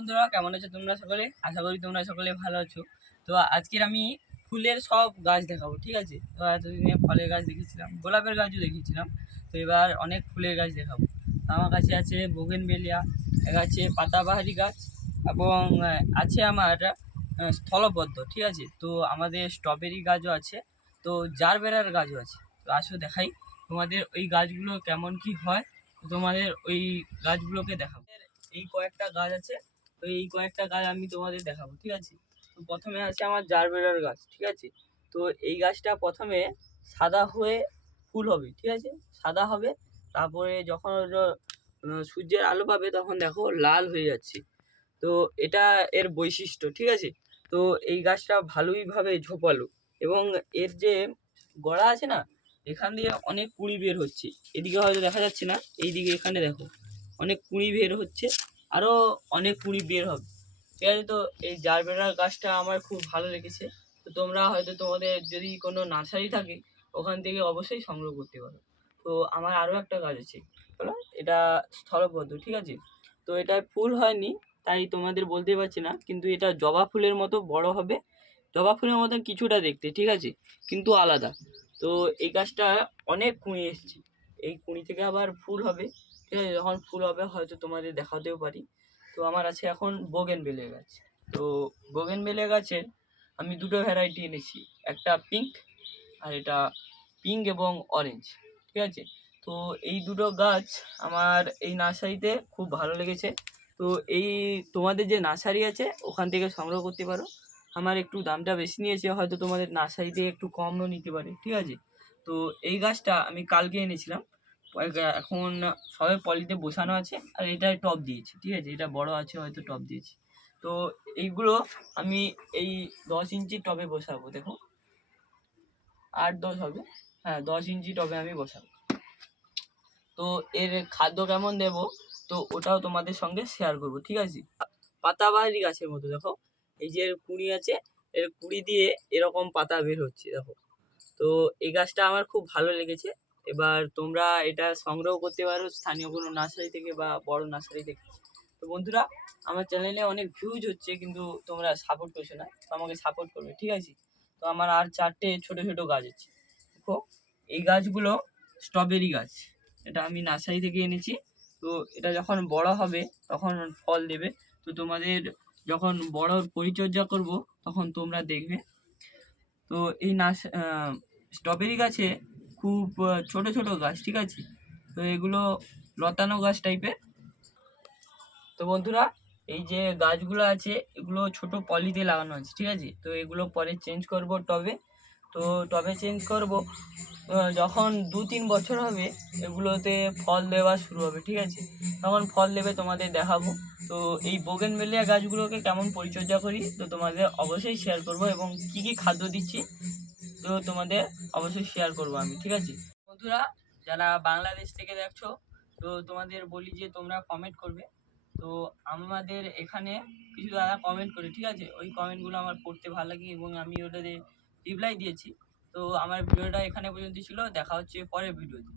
বন্ধুরা, কেমন আছো তোমরা সকলে? আশা করি তোমরা সকলে ভালো আছো। তো আজকের আমি ফুলের সব গাছ দেখাবো, ঠিক আছে? তো এতদিনে ফলের গাছ দেখেছিলাম, গোলাপের গাছও দেখেছিলাম। তো এবার অনেক ফুলের গাছ দেখাবো। আমার কাছে আছে বোগেনভেলিয়া, আছে পাতাবাহারি গাছ, এবং আছে আমার স্থলপদ্ম, ঠিক আছে? তো আমাদের স্ট্রবেরি গাছও আছে, তো জারবেরার গাছও আছে। তো আসো দেখাই তোমাদের ওই গাছগুলো কেমন কি হয়, তোমাদের ওই গাছগুলোকে দেখাবো। এই কয়েকটা গাছ আছে, তো এই কয়েকটা গাছ আমি তোমাদের দেখাবো, ঠিক আছে? তো প্রথমে আছে আমার জারবেরার গাছ, ঠিক আছে? তো এই গাছটা প্রথমে সাদা হয়ে ফুল হবে, ঠিক আছে? সাদা হবে, তারপরে যখন সূর্যের আলো পাবে তখন দেখো লাল হয়ে যাচ্ছে। তো এটা এর বৈশিষ্ট্য, ঠিক আছে? তো এই গাছটা ভালোইভাবে ঝোপালো, এবং এর যে গোড়া আছে না, এখান দিয়ে অনেক কুঁড়ি বের হচ্ছে। এদিকে হয়তো দেখা যাচ্ছে না, এইদিকে এখানে দেখো অনেক কুঁড়ি বের হচ্ছে, আরও অনেক কুঁড়ি বের হবে, ঠিক আছে? তো এই জারবেরার গাছটা আমার খুব ভালো লেগেছে। তো তোমরা হয়তো তোমাদের যদি কোনো নার্সারি থাকে ওখান থেকে অবশ্যই সংগ্রহ করতে পারো। তো আমার আরও একটা গাছ আছে, বলো, এটা স্থলপদ্ম, ঠিক আছে? তো এটায় ফুল হয়নি তাই তোমাদের বলতে পারছি না, কিন্তু এটা জবা ফুলের মতো বড় হবে, জবা ফুলের মতো কিছুটা দেখতে, ঠিক আছে? কিন্তু আলাদা। তো এই গাছটা অনেক কুঁড়ি এসছে, এই কুঁড়ি থেকে আবার ফুল হবে, ঠিক আছে? যখন ফুল হবে হয়তো তোমাদের দেখাতেও পারি। তো আমার আছে এখন বোগেনভেলিয়া গাছ। তো বোগেনভেলিয়া গাছের আমি দুটো ভ্যারাইটি এনেছি, একটা পিঙ্ক আর এটা পিঙ্ক এবং অরেঞ্জ, ঠিক আছে? তো এই দুটো গাছ আমার এই নার্সারিতে খুব ভালো লেগেছে। তো এই তোমাদের যে নার্সারি আছে ওখান থেকে সংগ্রহ করতে পারো। আমার একটু দামটা বেশি নিয়েছে, হয়তো তোমাদের নার্সারি থেকে একটু কমও নিতে পারে, ঠিক আছে? তো এই গাছটা আমি কালকে এনেছিলাম, এখন সবে পলিতে বসানো আছে, আর এটায় টব দিয়েছি, ঠিক আছে? এটা বড় আছে হয়তো টব দিয়েছি। তো এইগুলো আমি এই 10 ইঞ্চি টবে বসাবো, দেখো 8-10 হবে, হ্যাঁ 10 ইঞ্চি টবে আমি বসাবো। তো এর খাদ্য কেমন দেব, তো ওটাও তোমাদের সঙ্গে শেয়ার করব, ঠিক আছে? পাতাবাহারি গাছের মতো দেখো, এই যে এর কুঁড়ি আছে, এর কুঁড়ি দিয়ে এরকম পাতা বের হচ্ছে, দেখো। তো এই গাছটা আমার খুব ভালো লেগেছে। এবার তোমরা এটা সংগ্রহ করতে পারো স্থানীয় কোনো নার্সারি থেকে বা বড় নার্সারি থেকে। তো বন্ধুরা, আমার চ্যানেলে অনেক ভিউজ হচ্ছে কিন্তু তোমরা সাপোর্ট করছো না, তো আমাকে সাপোর্ট করবে, ঠিক আছে? তো আমার আর 4টে ছোট ছোট গাছ আছে, দেখো। এই গাছগুলো স্ট্রবেরি গাছ, এটা আমি নার্সারি থেকে এনেছি। তো এটা যখন বড় হবে তখন ফল দেবে। তো তোমাদের যখন বড় পরিচর্যা করব তখন তোমরা দেখবে। তো এই স্ট্রবেরি গাছে খুব ছোট ছোট গাছ, ঠিক আছে? তো এগুলো লতানো গাছ টাইপের। তো বন্ধুরা, এই যে গাছগুলো আছে এগুলো ছোট পলিতে লাগানো আছে, ঠিক আছে? তো এগুলো পরে চেঞ্জ করব টবে। তো টবে চেঞ্জ করব যখন 2-3 বছর হবে, এগুলোতে ফল দেওয়া শুরু হবে, ঠিক আছে? তখন ফল দেবে, তোমাদের দেখাবো। তো এই বোগেনভেলিয়া গাছগুলোকে কেমন পরিচর্যা করি তো তোমাদের অবশ্যই শেয়ার করব, এবং কি কি খাদ্য দিচ্ছি তো তোমাদের অবশ্যই শেয়ার করব আমি, ঠিক আছে? বন্ধুরা, যারা বাংলাদেশ থেকে দেখছো, তো তোমাদের বলি যে তোমরা কমেন্ট করবে। তো আমাদের এখানে কিছু দাদা কমেন্ট করে, ঠিক আছে? ওই কমেন্টগুলো আমার পড়তে ভালো লাগে এবং আমি ওটাতে রিপ্লাই দিয়েছি। তো আমার ভিডিওটা এখানে পর্যন্ত ছিল, দেখা হচ্ছে পরের ভিডিওতে।